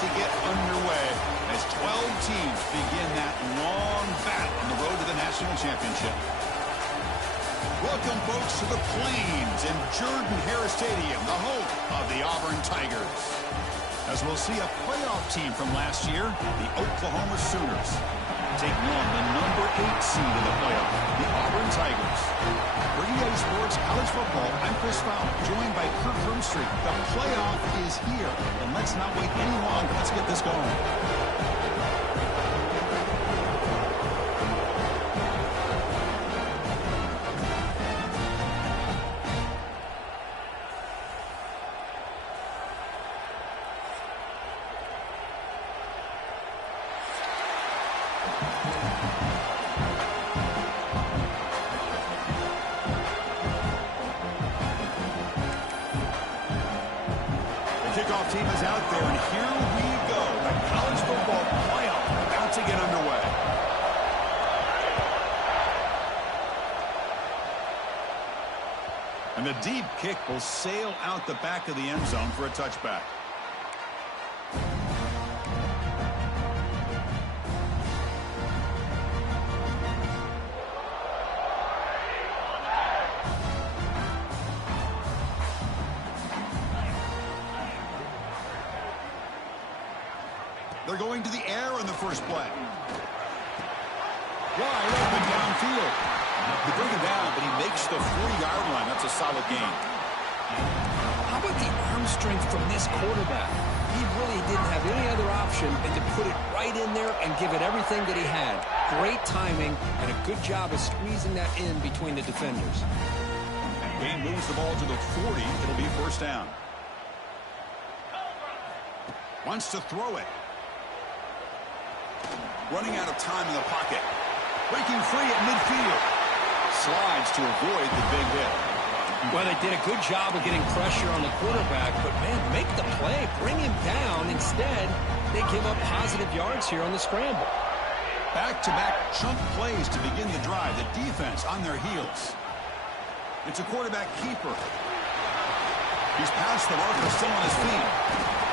to get underway as 12 teams begin that long battle on the road to the national championship. Welcome, folks, to the Plains and Jordan-Hare Stadium, the home of the Auburn Tigers. As we'll see a playoff team from last year, the Oklahoma Sooners, taking on the number 8 seed in the playoff, the Auburn Tigers. For EA Sports College Football, I'm Chris Fowler, joined by Kirk Herbstreit. The playoff is here, and let's not wait any longer. Let's get this going. Kickoff team is out there, and here we go. The college football playoff about to get underway. And the deep kick will sail out the back of the end zone for a touchback. They're going to the air in the first play. Wide open downfield. They bring him down, but he makes the 40-yard line. That's a solid gain. How about the arm strength from this quarterback? He really didn't have any other option than to put it right in there and give it everything that he had. Great timing and a good job of squeezing that in between the defenders. Game moves the ball to the 40. It'll be first down. Wants to throw it. Running out of time in the pocket. Breaking free at midfield. Slides to avoid the big hit. Well, they did a good job of getting pressure on the quarterback, but, man, make the play. Bring him down. Instead, they give up positive yards here on the scramble. Back-to-back chunk plays to begin the drive. The defense on their heels. It's a quarterback keeper. He's past the marker, still on his feet.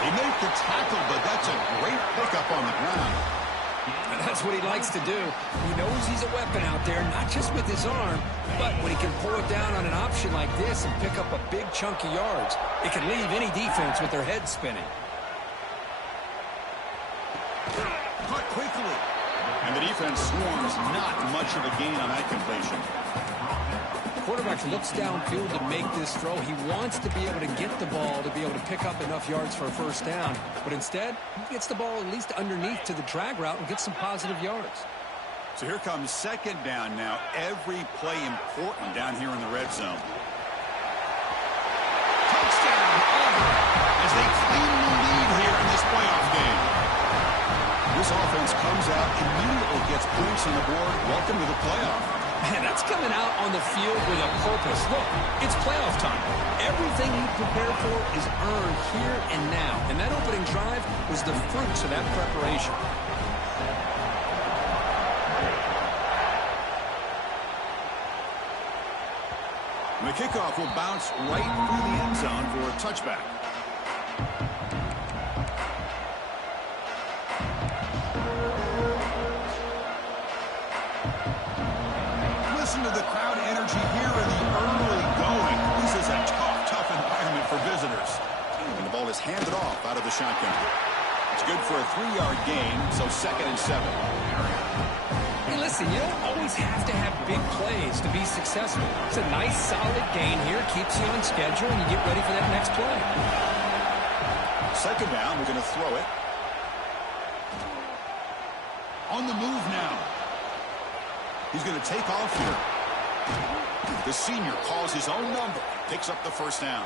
He made the tackle, but that's a great pickup on the ground. And that's what he likes to do. He knows he's a weapon out there, not just with his arm, but when he can pull it down on an option like this and pick up a big chunk of yards, it can leave any defense with their head spinning. Caught quickly. And the defense swarms, not much of a gain on that completion. Quarterback looks downfield to make this throw. He wants to be able to get the ball to be able to pick up enough yards for a first down. But instead, he gets the ball at least underneath to the drag route and gets some positive yards. So here comes second down now. Every play important down here in the red zone. Touchdown, Auburn, as they claim the lead here in this playoff game. This offense comes out, immediately gets points on the board. Welcome to the playoff. Man, that's coming out on the field with a purpose. Look, it's playoff time. Everything he prepared for is earned here and now. And that opening drive was the fruits of that preparation. The kickoff will bounce right through the end zone for a touchback. Listen to the crowd energy here in the early going. This is a tough environment for visitors. And the ball is handed off out of the shotgun. It's good for a 3-yard gain, so 2nd and 7. Hey, listen, you don't always have to have big plays to be successful. It's a nice, solid gain here. Keeps you on schedule, and you get ready for that next play. Second down, we're going to throw it. On the move now. He's going to take off here. The senior calls his own number, picks up the first down.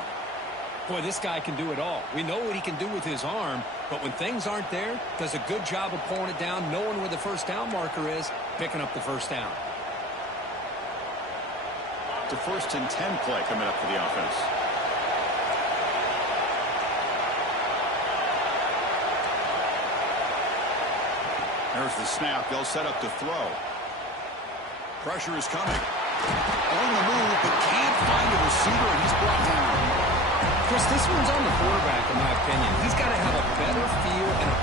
Boy, this guy can do it all. We know what he can do with his arm, but when things aren't there, does a good job of pulling it down, knowing where the first down marker is, picking up the first down. It's a 1st and 10 play coming up for the offense. There's the snap. They'll set up to throw. Pressure is coming. On the move, but can't find a receiver, and he's brought down. Chris, this one's on the quarterback, in my opinion. He's got to have a better feel and a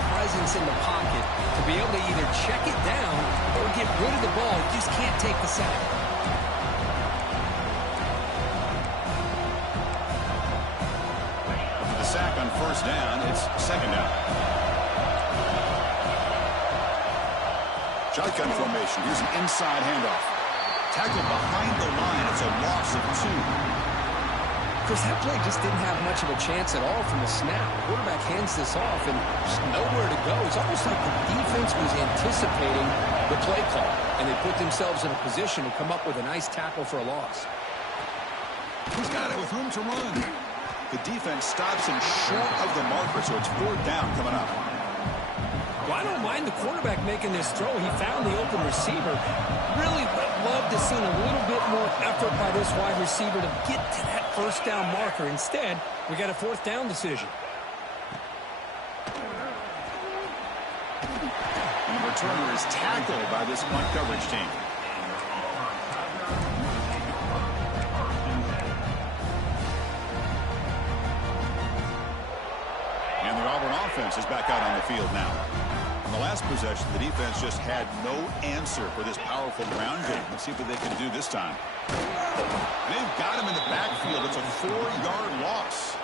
good at the ball, he just can't take the sack. The sack on first down. It's second down. Shotgun formation. Here's an inside handoff. Tackle behind the line. It's a loss of 2. Chris, that play just didn't have much of a chance at all from the snap. The quarterback hands this off and just nowhere to go. It's almost like the defense was anticipating the play call, and they put themselves in a position to come up with a nice tackle for a loss. He's got it with room to run. The defense stops him short of the marker, so it's fourth down coming up. Well, I don't mind the quarterback making this throw. He found the open receiver. Really would love to see a little bit more effort by this wide receiver to get to that first down marker. Instead, we got a fourth down decision. And the returner is tackled by this punt coverage team. And the Auburn offense is back out on the field now. On the last possession, the defense just had no answer for this powerful ground game. Let's see what they can do this time. And they've got him in the backfield. It's a 4-yard loss.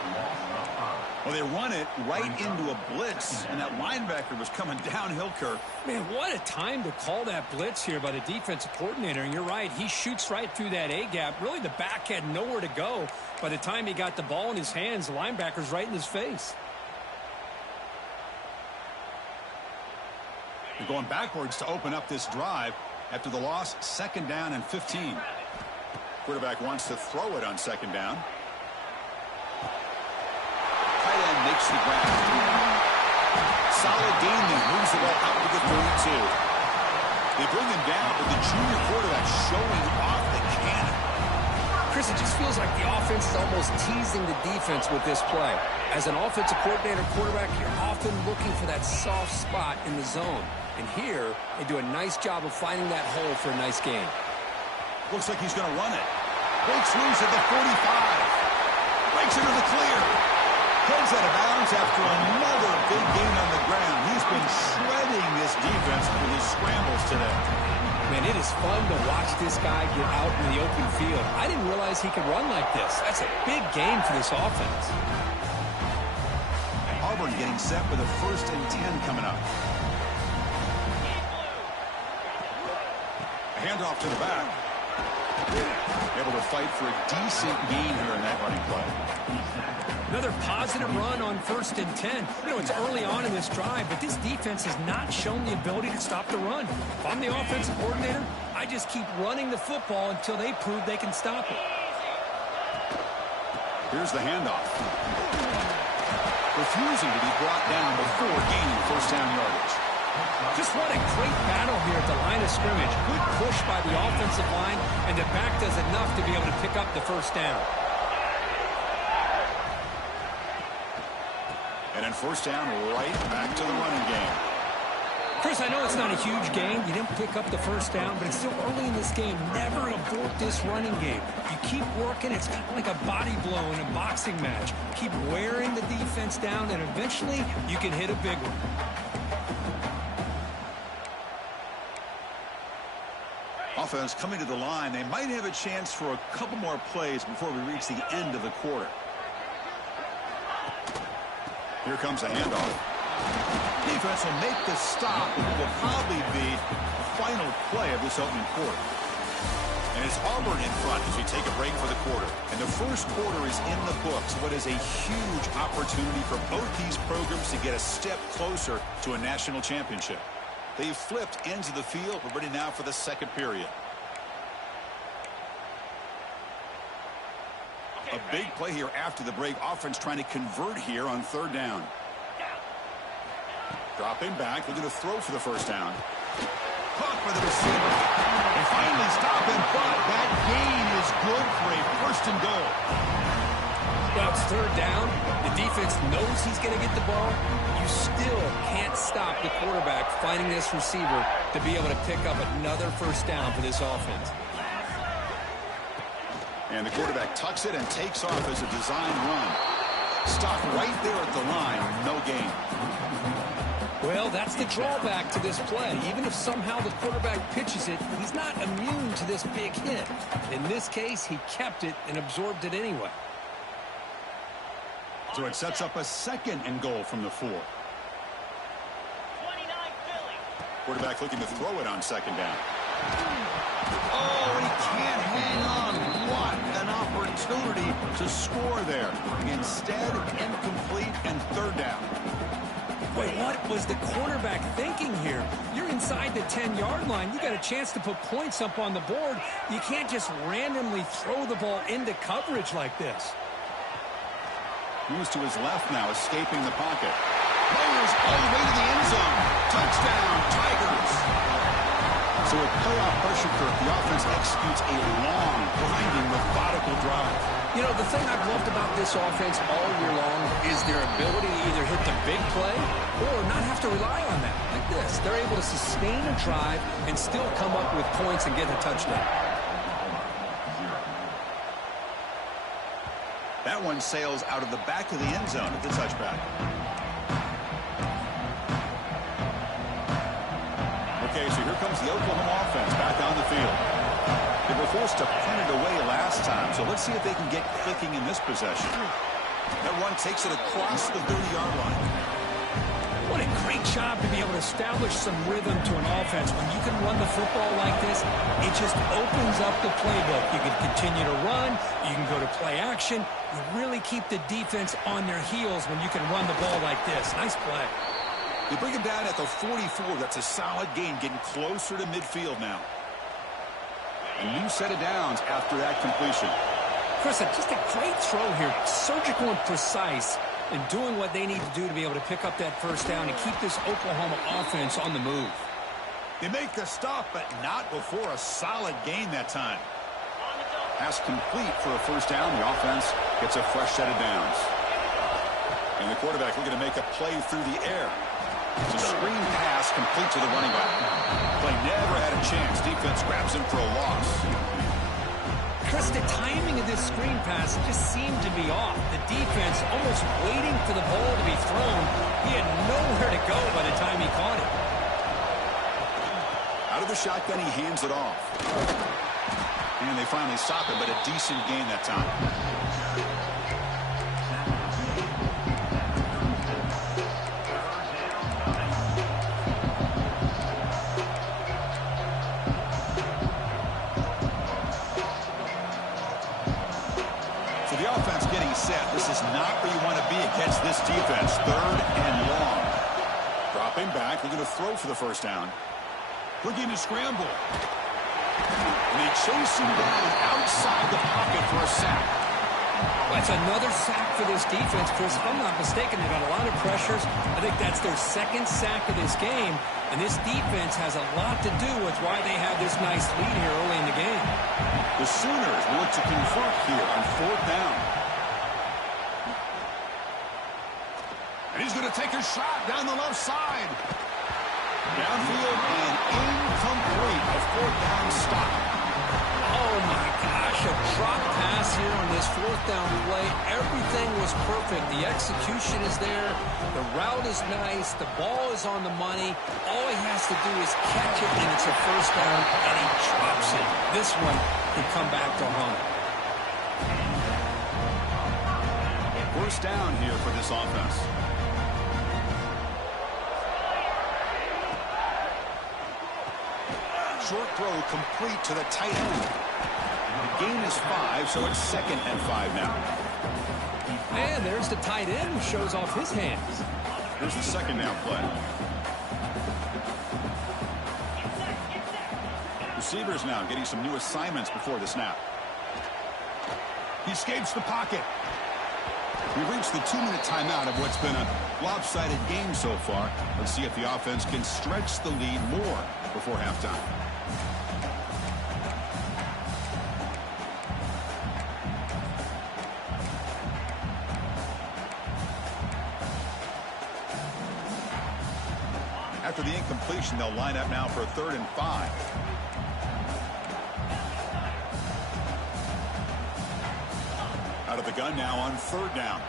Well, they run it right into a blitz, and that linebacker was coming downhill, Kirk. Man, what a time to call that blitz here by the defensive coordinator. And you're right, he shoots right through that A-gap. Really, the back had nowhere to go. By the time he got the ball in his hands, the linebacker's right in his face. They're going backwards to open up this drive after the loss. Second down and 15. Quarterback wants to throw it on second down. Tight end makes the grab. Saladini moves the ball out to the 32. They bring him down, but the junior quarterback showing off the cannon. Chris, it just feels like the offense is almost teasing the defense with this play. As an offensive coordinator quarterback, you're often looking for that soft spot in the zone. And here, they do a nice job of finding that hole for a nice gain. Looks like he's going to run it. Breaks loose at the 45. Breaks into the clear. Heads out of bounds after another big gain on the ground. He's been shredding this defense with his scrambles today. Man, it is fun to watch this guy get out in the open field. I didn't realize he could run like this. That's a big game for this offense. Auburn getting set with a 1st and 10 coming up. A handoff to the back. Able to fight for a decent gain here in that running play. Another positive run on 1st and 10. You know, it's early on in this drive, but this defense has not shown the ability to stop the run. If I'm the offensive coordinator, I just keep running the football until they prove they can stop it. Here's the handoff. Refusing to be brought down before gaining first down yardage. Just what a great battle here at the line of scrimmage. Good push by the offensive line, and the back does enough to be able to pick up the first down. And then first down, right back to the running game. Chris, I know it's not a huge game. You didn't pick up the first down, but it's still early in this game. Never abort this running game. You keep working. It's kind of like a body blow in a boxing match. Keep wearing the defense down, and eventually you can hit a big one. Offense coming to the line. They might have a chance for a couple more plays before we reach the end of the quarter. Here comes a handoff. Defense will make the stop, and it will probably be the final play of this opening quarter. And it's Auburn in front as we take a break for the quarter. And the first quarter is in the books. What is a huge opportunity for both these programs to get a step closer to a national championship. They've flipped ends of the field. We're ready now for the second period. A big play here after the break. Offense trying to convert here on third down. Dropping back, looking to throw for the first down. Caught by the receiver. They finally stop him, but that gain is good for a first and goal. Well, it's third down. The defense knows he's going to get the ball. You still can't stop the quarterback finding this receiver to be able to pick up another first down for this offense. And the quarterback tucks it and takes off as a design run. Stop right there at the line, no gain. Well, that's the drawback to this play. Even if somehow the quarterback pitches it, he's not immune to this big hit. In this case, he kept it and absorbed it anyway. So it sets up a 2nd and goal from the 4. Quarterback looking to throw it on 2nd down. Oh, he can't hang on. What an opportunity to score there. Instead, incomplete and 3rd down. Wait, what was the quarterback thinking here? You're inside the 10-yard line. You got a chance to put points up on the board. You can't just randomly throw the ball into coverage like this. Moves to his left now, escaping the pocket. Players all the way to the end zone. Touchdown, Tigers. So with playoff pressure, Kirk, the offense executes a long, grinding, methodical drive. You know, the thing I've loved about this offense all year long is their ability to either hit the big play or not have to rely on that. Like this, they're able to sustain a drive and still come up with points and get a touchdown. That one sails out of the back of the end zone at the touchback. Okay, so here comes the Oklahoma offense back on the field. They were forced to punt it away last time, so let's see if they can get clicking in this possession. That one takes it across the 30-yard line. What a great job to be able to establish some rhythm to an offense. When you can run the football like this, it just opens up the playbook. You can continue to run. You can go to play action. You really keep the defense on their heels when you can run the ball like this. Nice play. They bring him down at the 44. That's a solid gain, getting closer to midfield now. A new set of downs after that completion. Chris, just a great throw here. Surgical and precise in doing what they need to do to be able to pick up that 1st down and keep this Oklahoma offense on the move. They make the stop, but not before a solid gain that time. Pass complete for a 1st down. The offense gets a fresh set of downs. And the quarterback looking to make a play through the air. It's a screen pass complete to the running back. Play never had a chance. Defense grabs him for a loss. Chris, the timing of this screen pass just seemed to be off. The defense almost waiting for the ball to be thrown. He had nowhere to go by the time he caught it. Out of the shotgun, he hands it off. And they finally stop it, but a decent gain that time. Set. This is not where you want to be against this defense. 3rd and long. Dropping back, looking to throw for the 1st down. Looking to scramble. And they chase him down outside the pocket for a sack. That's another sack for this defense, Chris. If I'm not mistaken, they've got a lot of pressures. I think that's their 2nd sack of this game. And this defense has a lot to do with why they have this nice lead here early in the game. The Sooners will look to convert here on 4th down. And he's going to take a shot down the left side. Downfield and incomplete. A 4th down stop. Oh, my gosh. A drop pass here on this 4th down play. Everything was perfect. The execution is there. The route is nice. The ball is on the money. All he has to do is catch it, and it's a 1st down, and he drops it. This one could come back to haunt him. 1st down here for this offense. Short throw complete to the tight end. The gain is 5, so it's 2nd and 5 now. And there's the tight end who shows off his hands. Here's the 2nd down play. Receivers now getting some new assignments before the snap. He escapes the pocket. We've reached the 2-minute timeout of what's been a lopsided game so far. Let's see if the offense can stretch the lead more before halftime. After the incompletion, they'll line up now for a 3rd and 5. Out of the gun now on 3rd down.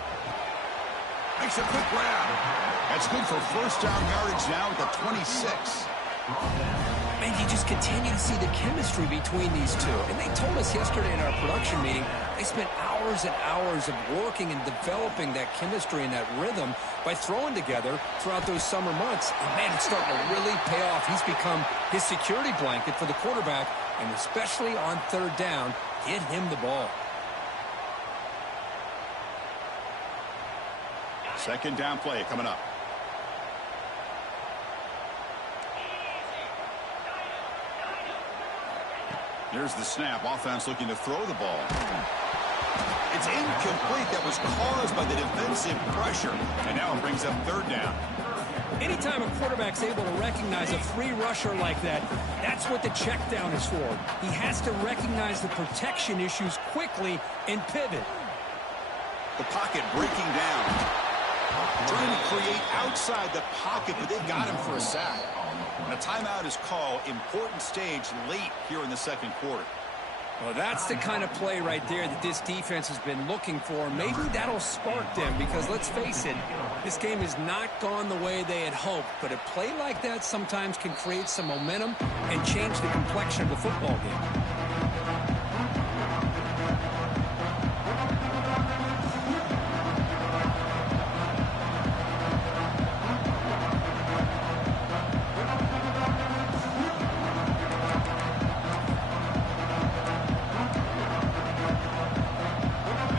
Makes a quick grab. That's good for first down yardage now at the 26. Man, you just continue to see the chemistry between these two. And they told us yesterday in our production meeting, they spent hours and hours of working and developing that chemistry and that rhythm by throwing together throughout those summer months. And, man, it's starting to really pay off. He's become his security blanket for the quarterback, and especially on third down, get him the ball. Second down play coming up. Here's the snap. Offense looking to throw the ball. It's incomplete. That was caused by the defensive pressure. And now it brings up third down. Anytime a quarterback's able to recognize a free rusher like that, that's what the check down is for. He has to recognize the protection issues quickly and pivot. The pocket breaking down. Trying to create outside the pocket, but they got him for a sack. And a timeout is called. Important stage late here in the second quarter. Well, that's the kind of play right there that this defense has been looking for. Maybe that'll spark them because, let's face it, this game has not gone the way they had hoped. But a play like that sometimes can create some momentum and change the complexion of the football game.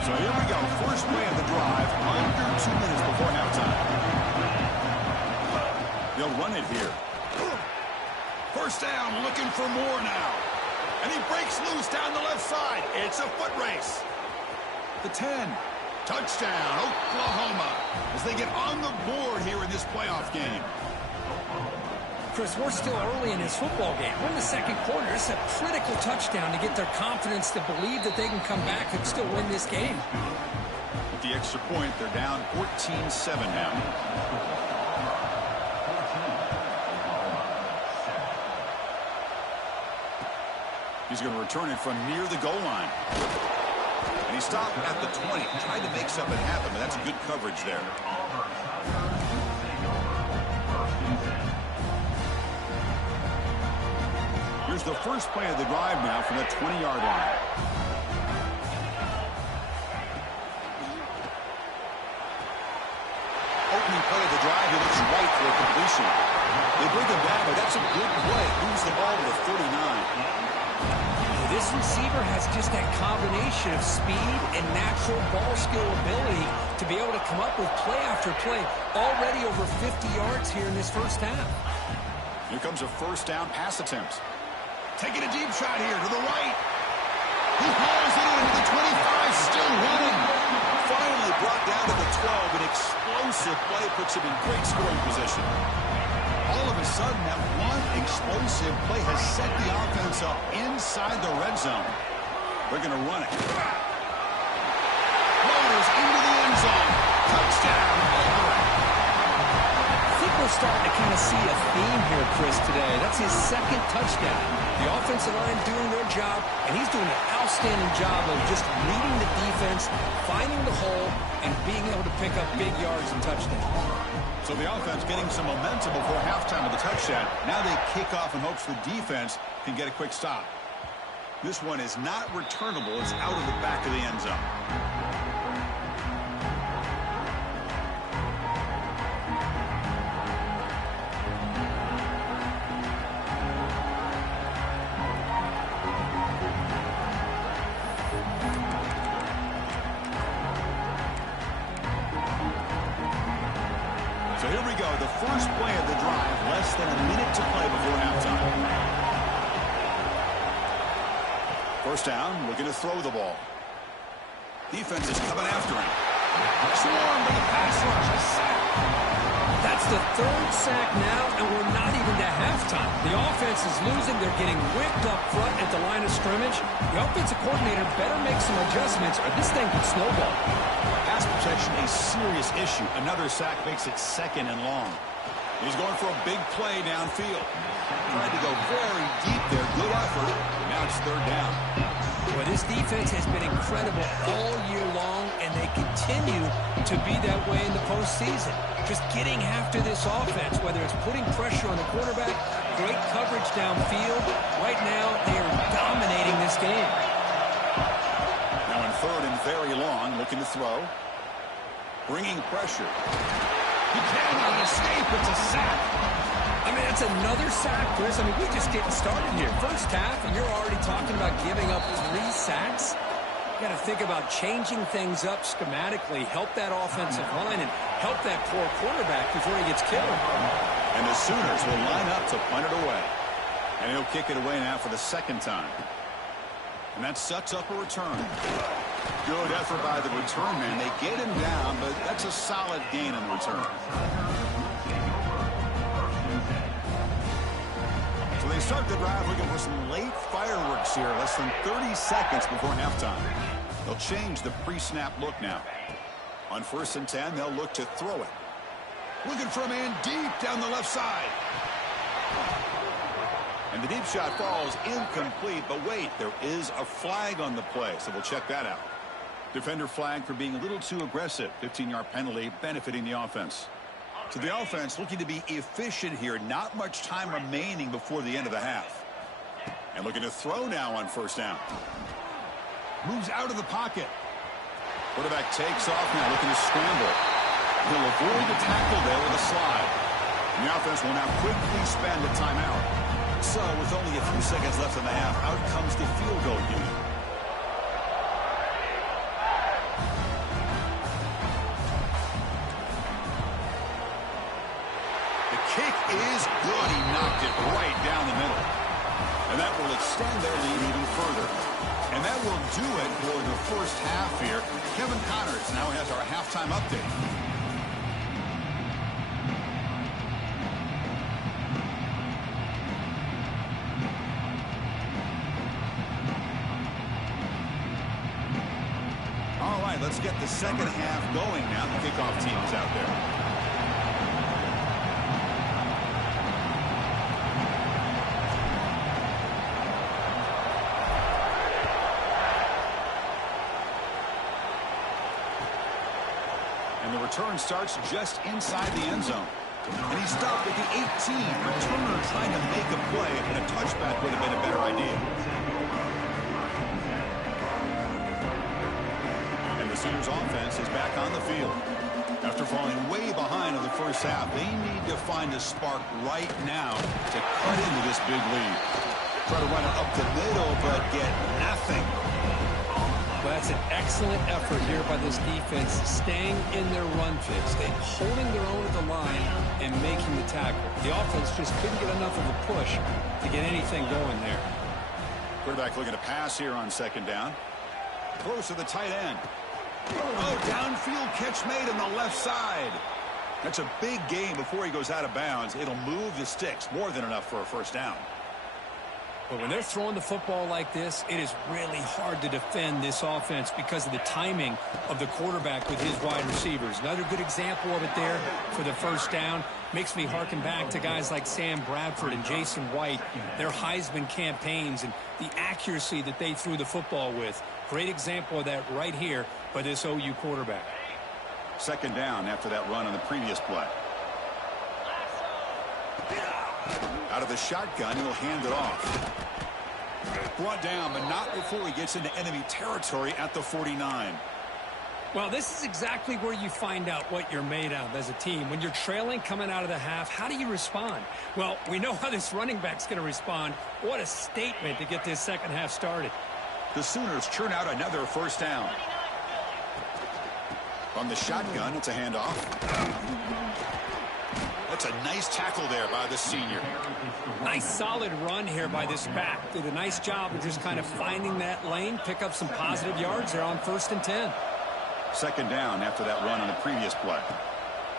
So here we go. First play of the drive. Under 2 minutes before halftime. They'll run it here. First down, looking for more now. And he breaks loose down the left side. It's a foot race. The 10. Touchdown, Oklahoma. As they get on the board here in this playoff game. Chris, we're still early in this football game. We're in the second quarter. It's a critical touchdown to get their confidence to believe that they can come back and still win this game. With the extra point, they're down 14-7 now. He's going to return it from near the goal line. And he stopped at the 20. Tried to make something happen, but that's good coverage there. Here's the first play of the drive now from the 20-yard line. Opening play of the drive, he looks right for a completion. They bring him down, but that's a good play. Moves the ball to the 39. This receiver has just that combination of speed and natural ball skill ability to be able to come up with play after play. Already over 50 yards here in this first half. Here comes a first down pass attempt. Taking a deep shot here to the right. He hauls it into the 25, still running. Finally brought down to the 12. An explosive play puts him in great scoring position. All of a sudden, that one explosive play has set the offense up inside the red zone. They're going to run it. Floaters into the end zone. Touchdown, Everett. I think we're starting to kind of see a theme here, Chris, today. That's his second touchdown. The offensive line doing their job, and he's doing an outstanding job of just reading the defense, finding the hole, and being able to pick up big yards and touchdowns. So the offense getting some momentum before halftime with the touchdown. Now they kick off in hopes the defense can get a quick stop. This one is not returnable. It's out of the back of the end zone. So here we go, the first play of the drive, less than a minute to play before halftime. First down, looking to throw the ball. Defense is coming after him. Swarmed by the pass rush, a sack. That's the third sack now, and we're not even to halftime. The offense is losing. They're getting whipped up front at the line of scrimmage. The offensive coordinator better make some adjustments, or this thing could snowball. Pass protection, a serious issue. Another sack makes it second and long. He's going for a big play downfield. Tried to go very deep there. Good effort. Now it's third down. Well, this defense has been incredible all year long, and and they continue to be that way in the postseason. Just getting after this offense, whether it's putting pressure on the quarterback, great coverage downfield. Right now, they are dominating this game. Now in third and very long, looking to throw. Bringing pressure. He cannot escape. It's a sack. I mean, that's another sack, Chris. I mean, we're just getting started here. First half, and you're already talking about giving up 3 sacks. You got to think about changing things up schematically, help that offensive line, and help that poor quarterback before he gets killed. And the Sooners will line up to punt it away. And he'll kick it away now for the second time. And that sets up a return. Good effort by the return man. They get him down, but that's a solid gain in return. So they start the drive looking for some late fireworks here. Less than 30 seconds before halftime. They'll change the pre-snap look now. On 1st and 10, they'll look to throw it. Looking for a man deep down the left side. And the deep shot falls incomplete, but wait, there is a flag on the play, so we'll check that out. Defender flag for being a little too aggressive. 15-yard penalty benefiting the offense. So the offense looking to be efficient here. Not much time remaining before the end of the half. And looking to throw now on 1st down. Moves out of the pocket. Quarterback takes off now, looking to scramble. He'll avoid the tackle there with a slide. And the offense will now quickly spend a timeout. So with only a few seconds left in the half, out comes the field goal unit. The kick is good. He knocked it right down the middle. And that will extend their lead even further. And that will do it for the first half here. Kevin Connors now has our halftime update. All right, let's get the second half going now. The kickoff team is out there. Return starts just inside the end zone. And he stopped at the 18. Returner trying to make a play, and a touchback would have been a better idea. And the Sooners offense is back on the field. After falling way behind in the first half, they need to find a spark right now to cut into this big lead. Try to run it up the middle, but get nothing. Well, that's an excellent effort here by this defense, staying in their run fits. They're holding their own at the line and making the tackle. The offense just couldn't get enough of a push to get anything going there. Quarterback looking to pass here on 2nd down. Close to the tight end. Oh, downfield catch made on the left side. That's a big gain before he goes out of bounds. It'll move the sticks, more than enough for a 1st down. But when they're throwing the football like this, it is really hard to defend this offense because of the timing of the quarterback with his wide receivers. Another good example of it there for the 1st down. Makes me harken back to guys like Sam Bradford and Jason White, their Heisman campaigns and the accuracy that they threw the football with. Great example of that right here by this OU quarterback. 2nd down after that run on the previous play. Out of the shotgun, he'll hand it off. Brought down, but not before he gets into enemy territory at the 49. Well, this is exactly where you find out what you're made of as a team. When you're trailing coming out of the half, how do you respond? Well, we know how this running back's going to respond. What a statement to get this second half started. The Sooners churn out another 1st down. From the shotgun, it's a handoff. That's a nice tackle there by the senior. Nice solid run here by this back. Did a nice job of just kind of finding that lane, pick up some positive yards there on 1st and 10. 2nd down after that run on the previous play.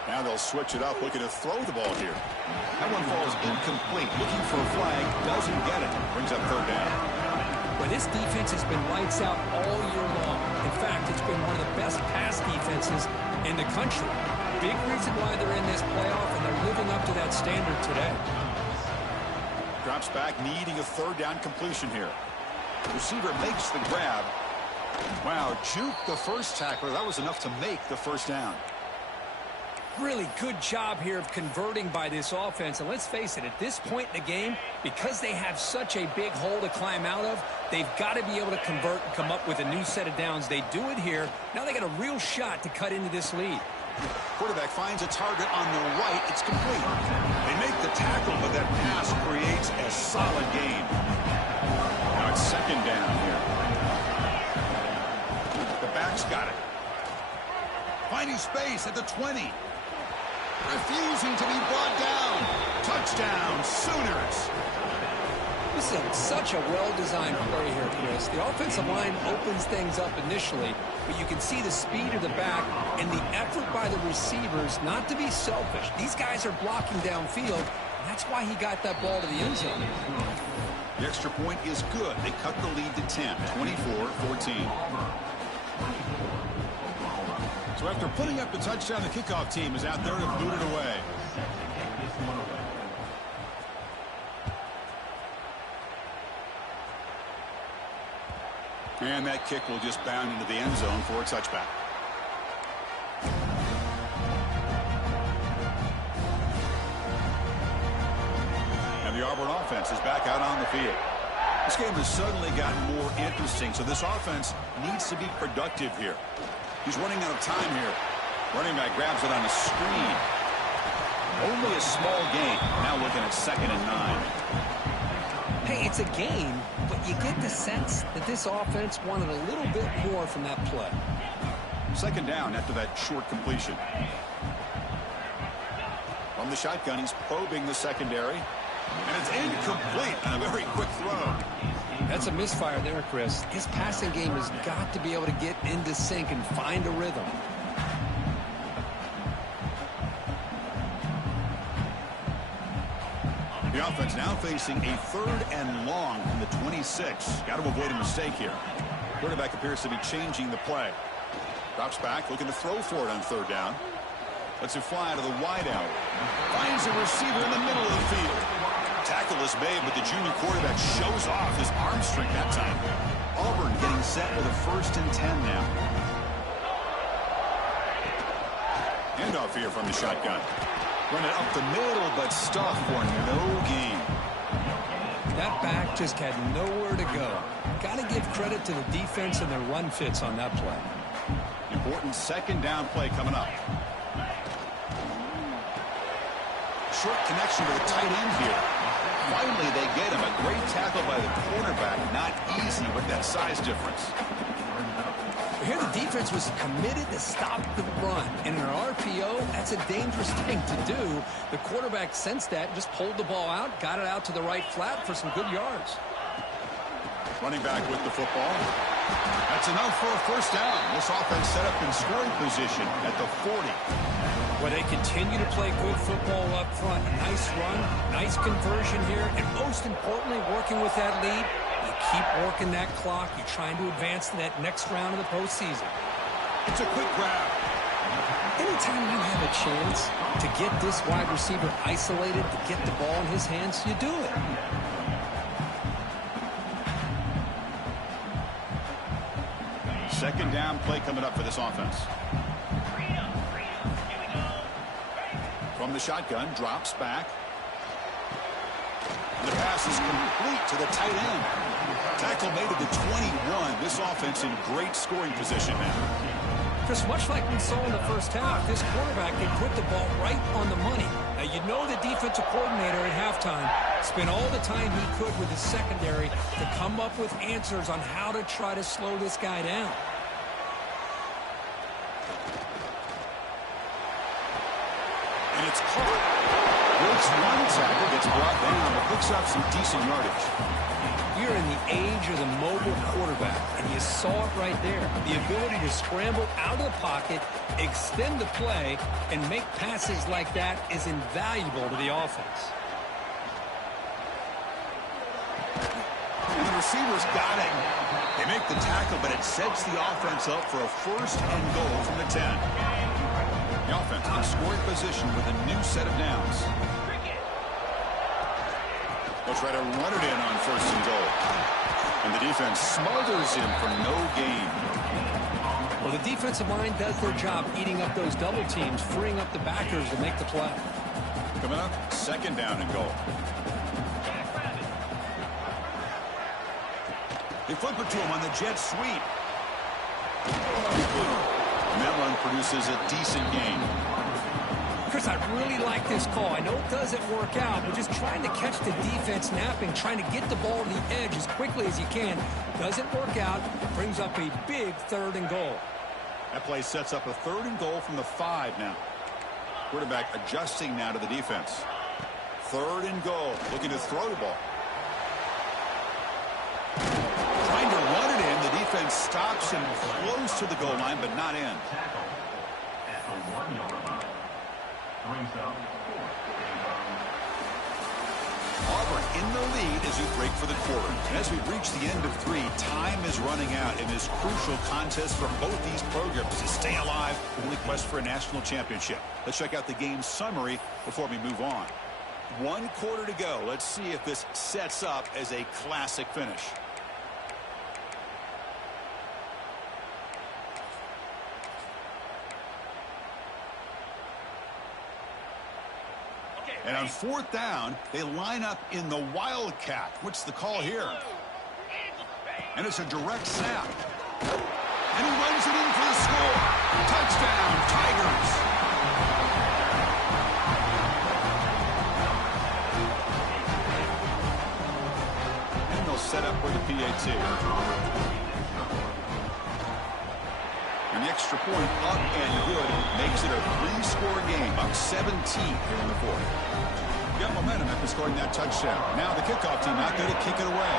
Now they'll switch it up, looking to throw the ball here. That one falls incomplete. Looking for a flag, doesn't get it. Brings up 3rd down. Well, this defense has been lights out all year long. In fact, it's been one of the best pass defenses in the country. Big reason why they're in this playoff, and they're living up to that standard today. Drops back, needing a 3rd down completion here. The receiver makes the grab. Wow, juke the first tackler. That was enough to make the first down. Really good job here of converting by this offense. And let's face it, at this point in the game, because they have such a big hole to climb out of, they've got to be able to convert and come up with a new set of downs. They do it here. Now they got a real shot to cut into this lead. Quarterback finds a target on the right. It's complete. They make the tackle, but that pass creates a solid gain. Now it's second down here. The back's got it. Finding space at the 20. Refusing to be brought down. Touchdown, Sooners. This is such a well-designed play here, Chris. The offensive line opens things up initially, but you can see the speed of the back and the effort by the receivers not to be selfish. These guys are blocking downfield, and that's why he got that ball to the end zone. The extra point is good. They cut the lead to 10, 24-14. So after putting up the touchdown, the kickoff team is out there to boot it away. And that kick will just bound into the end zone for a touchback. And the Auburn offense is back out on the field. This game has suddenly gotten more interesting, so this offense needs to be productive here. He's running out of time here. Running back grabs it on a screen. Only a small gain. Now looking at 2nd and 9. Hey, it's a gain, but you get the sense that this offense wanted a little bit more from that play. 2nd down after that short completion. From the shotgun, he's probing the secondary. And it's incomplete on a very quick throw. That's a misfire there, Chris. His passing game has got to be able to get into sync and find a rhythm. The offense now facing a 3rd and long from the 26. Got to avoid a mistake here. Quarterback appears to be changing the play. Drops back, looking to throw for it on 3rd down. Lets it fly out of the wideout. Finds a receiver in the middle of the field. Tackle is made, but the junior quarterback shows off his arm strength that time. Auburn getting set with a 1st and 10 now. Handoff here from the shotgun. Running up the middle, but stuffed for no gain. That back just had nowhere to go. Got to give credit to the defense and their run fits on that play. Important 2nd down play coming up. Short connection to the tight end here. Finally, they get him. A great tackle by the quarterback. Not easy with that size difference. Here the defense was committed to stop the run. And in an RPO, that's a dangerous thing to do. The quarterback sensed that, just pulled the ball out, got it out to the right flat for some good yards. Running back with the football. That's enough for a 1st down. This offense set up in scoring position at the 40. Where they continue to play good football up front. Nice run, nice conversion here, and most importantly, working with that lead, you keep working that clock. You're trying to advance to that next round of the postseason. It's a quick grab. Anytime you have a chance to get this wide receiver isolated, to get the ball in his hands, you do it. Second down play coming up for this offense. From the shotgun, drops back. The pass is complete to the tight end. Tackle made at the 21. This offense in great scoring position now. Chris, much like we saw in the first half, this quarterback can put the ball right on the money. Now, you know the defensive coordinator at halftime spent all the time he could with his secondary to come up with answers on how to try to slow this guy down. And it's caught. Breaks one tackle, gets brought down, but picks up some decent yardage. You're in the age of the mobile quarterback, and you saw it right there. The ability to scramble out of the pocket, extend the play, and make passes like that is invaluable to the offense. And the receivers got it. They make the tackle, but it sets the offense up for a 1st and goal from the 10. The offense in scoring position with a new set of downs. They'll try to run it in on 1st and goal. And the defense smothers him for no gain. Well, the defensive line does their job eating up those double teams, freeing up the backers to make the play. Coming up, 2nd down and goal. They flip it to him on the jet sweep. And that run produces a decent gain. Chris, I really like this call. I know it doesn't work out, but just trying to catch the defense napping, trying to get the ball to the edge as quickly as you can. Doesn't work out, brings up a big 3rd and goal. That play sets up a 3rd and goal from the 5 now. Quarterback adjusting now to the defense. 3rd and goal, looking to throw the ball. Trying to run it in, the defense stops him close to the goal line, but not in. Auburn in the lead as we break for the quarter. And as we reach the end of 3, time is running out in this crucial contest for both these programs to stay alive in the quest for a national championship. Let's check out the game summary before we move on. 1 quarter to go. Let's see if this sets up as a classic finish. And on 4th down, they line up in the Wildcat. What's the call here? And it's a direct snap. And he runs it in for the score. Touchdown, Tigers. And they'll set up with the PAT. And the extra point up and good makes it a 3-score game. Up 17 here in the 4th. Got momentum after scoring that touchdown. Now the kickoff team out there to kick it away.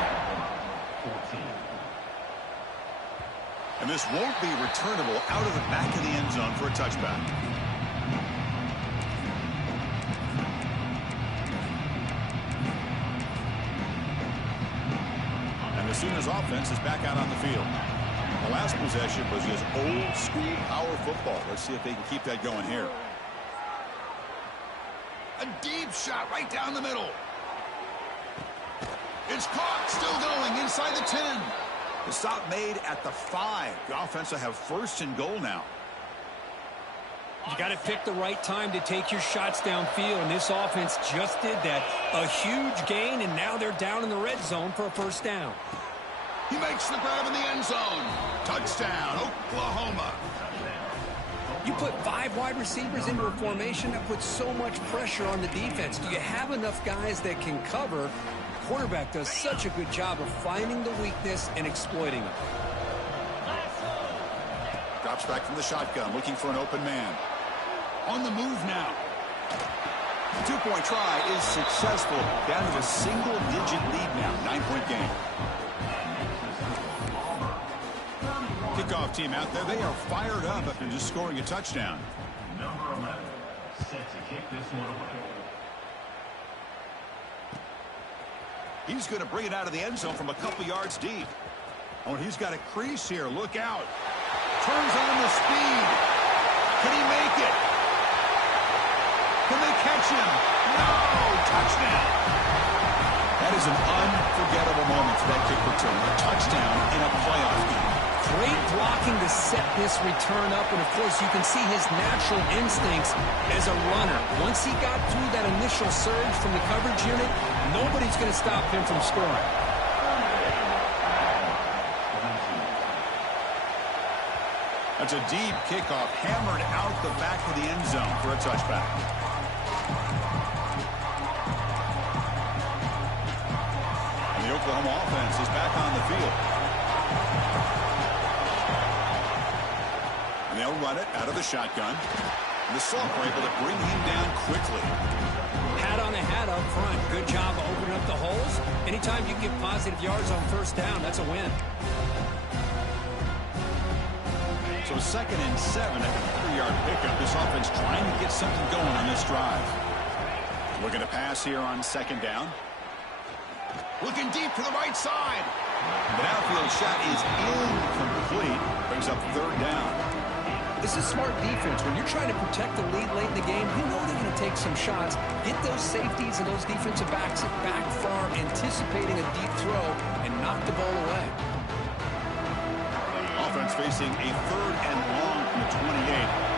And this won't be returnable out of the back of the end zone for a touchback. And the Sooners offense is back out on the field. The last possession was just old school power football. Let's see if they can keep that going here. A deep shot right down the middle. It's caught, still going inside the 10. The stop made at the 5. The offense will have 1st and goal now. You got to pick the right time to take your shots downfield, and this offense just did that. A huge gain, and now they're down in the red zone for a 1st down. He makes the grab in the end zone. Touchdown, Oklahoma. You put 5 wide receivers into a formation that puts so much pressure on the defense. Do you have enough guys that can cover? The quarterback does such a good job of finding the weakness and exploiting it. Drops back from the shotgun, looking for an open man. On the move now. The 2-point try is successful. Down to a single-digit lead now. 9-point game. Kickoff team out there. They are fired up after just scoring a touchdown. Number 11 set to kick this one away. He's going to bring it out of the end zone from a couple yards deep. Oh, and he's got a crease here. Look out. Turns on the speed. Can he make it? Can they catch him? No! Touchdown. That is an unforgettable moment for that kick return. A touchdown in a playoff game. Great blocking to set this return up, and of course you can see his natural instincts as a runner. Once he got through that initial surge from the coverage unit, nobody's going to stop him from scoring. That's a deep kickoff, hammered out the back of the end zone for a touchback. And the Oklahoma offense is back on the field. And they'll run it out of the shotgun. And the Salk were able to bring him down quickly. Hat on a hat up front. Good job of opening up the holes. Anytime you get positive yards on 1st down, that's a win. So 2nd and 7 at the 3-yard pickup. This offense trying to get something going on this drive. Looking to pass here on 2nd down. Looking deep to the right side. The outfield shot is incomplete. Brings up 3rd down. This is smart defense. When you're trying to protect the lead late in the game, you know they're going to take some shots. Get those safeties and those defensive backs back far, anticipating a deep throw, and knock the ball away. Offense facing a 3rd and long from the 28.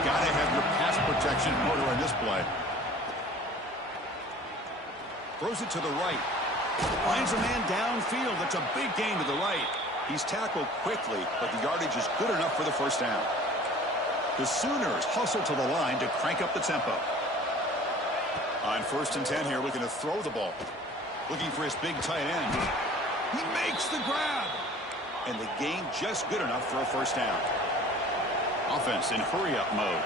Got to have your pass protection motor in this play. Throws it to the right. Finds a man downfield. That's a big gain to the right. He's tackled quickly, but the yardage is good enough for the first down. The Sooners hustle to the line to crank up the tempo. On 1st and 10 here, looking to throw the ball. Looking for his big tight end. He makes the grab. And the gain just good enough for a first down. Offense in hurry-up mode.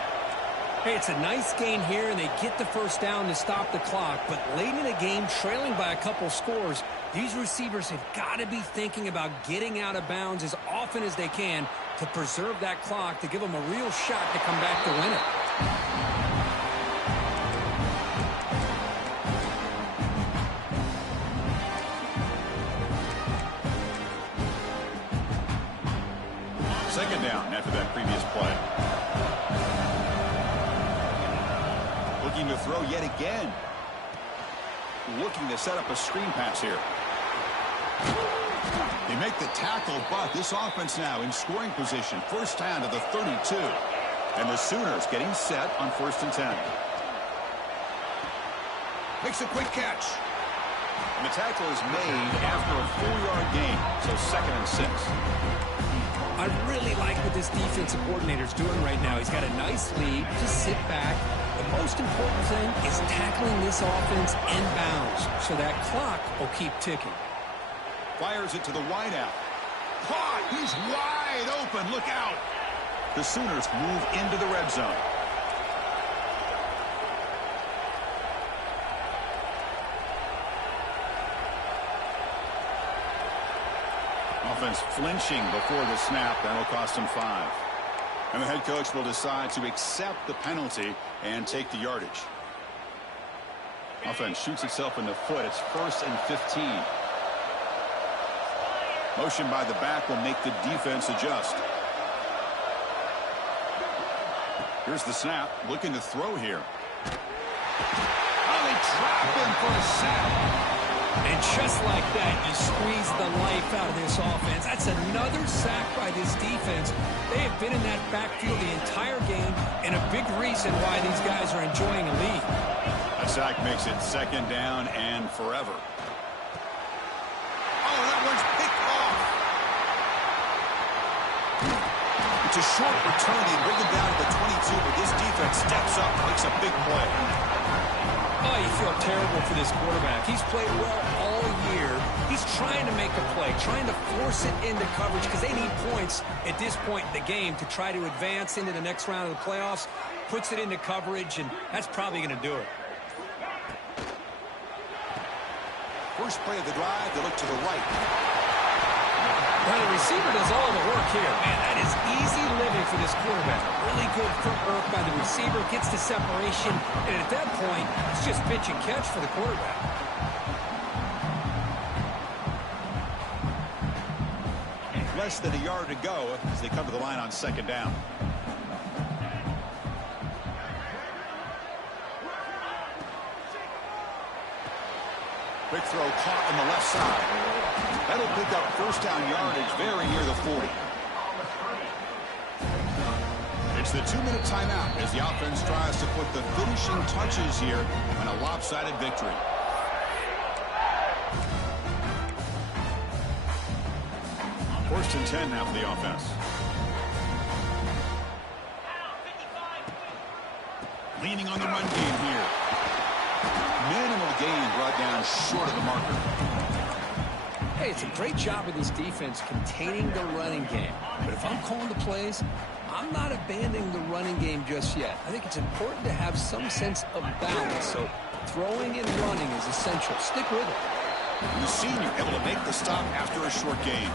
Hey, it's a nice gain here, and they get the first down to stop the clock. But late in the game, trailing by a couple scores, these receivers have got to be thinking about getting out of bounds as often as they can to preserve that clock, to give them a real shot to come back to win it. Second down after that previous play. Looking to throw yet again. Looking to set up a screen pass here. They make the tackle, but this offense now in scoring position. First down to the 32. And the Sooners getting set on 1st and 10. Makes a quick catch. And the tackle is made after a 4-yard gain. So 2nd and 6. I really like what this defensive coordinator's doing right now. He's got a nice lead. Just sit back. The most important thing is tackling this offense in bounds so that clock will keep ticking. Fires it to the wideout. Caught! He's wide open. Look out! The Sooners move into the red zone. Offense flinching before the snap. That'll cost him 5. And the head coach will decide to accept the penalty and take the yardage. Offense shoots itself in the foot. It's 1st and 15. Motion by the back will make the defense adjust. Here's the snap. Looking to throw here. Oh, they trap him for a sack. And just like that, you squeeze the life out of this offense. That's another sack by this defense. They have been in that backfield the entire game, and a big reason why these guys are enjoying a lead. A sack makes it 2nd down and forever. Oh, that one's picked off. It's a short return. They bring it down to the 22, but this defense steps up and makes a big play. Oh, you feel terrible for this quarterback. He's played well all year. He's trying to make a play, trying to force it into coverage because they need points at this point in the game to try to advance into the next round of the playoffs. Puts it into coverage, and that's probably going to do it. First play of the drive, they look to the right. Well, the receiver does all the work here. Man, that is easy living for this quarterback. Really good footwork by the receiver, gets the separation, and at that point, it's just pitch and catch for the quarterback. Less than a yard to go as they come to the line on 2nd down. Quick throw caught on the left side. That'll pick up first down yardage very near the 40. It's the 2-minute timeout as the offense tries to put the finishing touches here on a lopsided victory. First and 10 now for the offense. Leaning on the run game here. Minimal gain brought down short of the marker. Hey, it's a great job of this defense containing the running game. But if I'm calling the plays, I'm not abandoning the running game just yet. I think it's important to have some sense of balance. So throwing and running is essential. Stick with it. The senior able to make the stop after a short gain.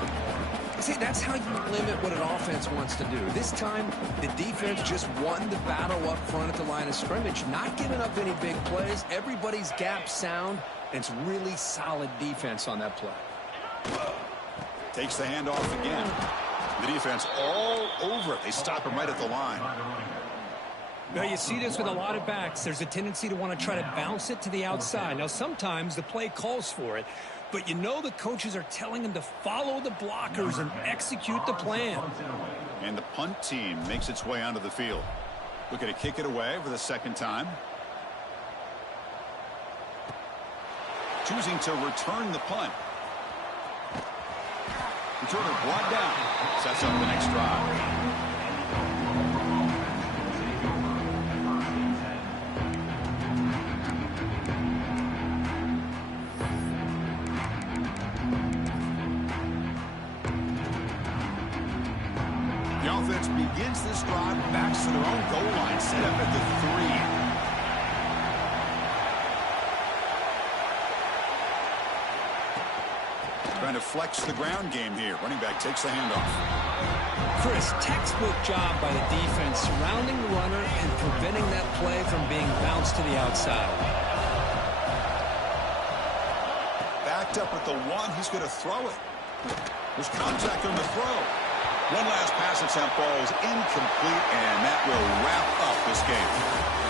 See, that's how you limit what an offense wants to do. This time, the defense just won the battle up front at the line of scrimmage, not giving up any big plays. Everybody's gap sound, and it's really solid defense on that play. Takes the handoff again. The defense all over it. They stop him right at the line. Now, you see this with a lot of backs. There's a tendency to want to try to bounce it to the outside. Now, sometimes the play calls for it, but you know the coaches are telling them to follow the blockers and execute the plan. And the punt team makes its way onto the field. Looking to kick it away for the second time. Choosing to return the punt. Returner brought down. Sets up the next drive. The offense begins this drive, backs to their own goal line, set up at the 3. Trying to flex the ground game here. Running back takes the handoff. Chris, textbook job by the defense surrounding the runner and preventing that play from being bounced to the outside. Backed up at the 1. He's going to throw it. There's contact on the throw. One last pass attempt falls incomplete, and that will wrap up this game.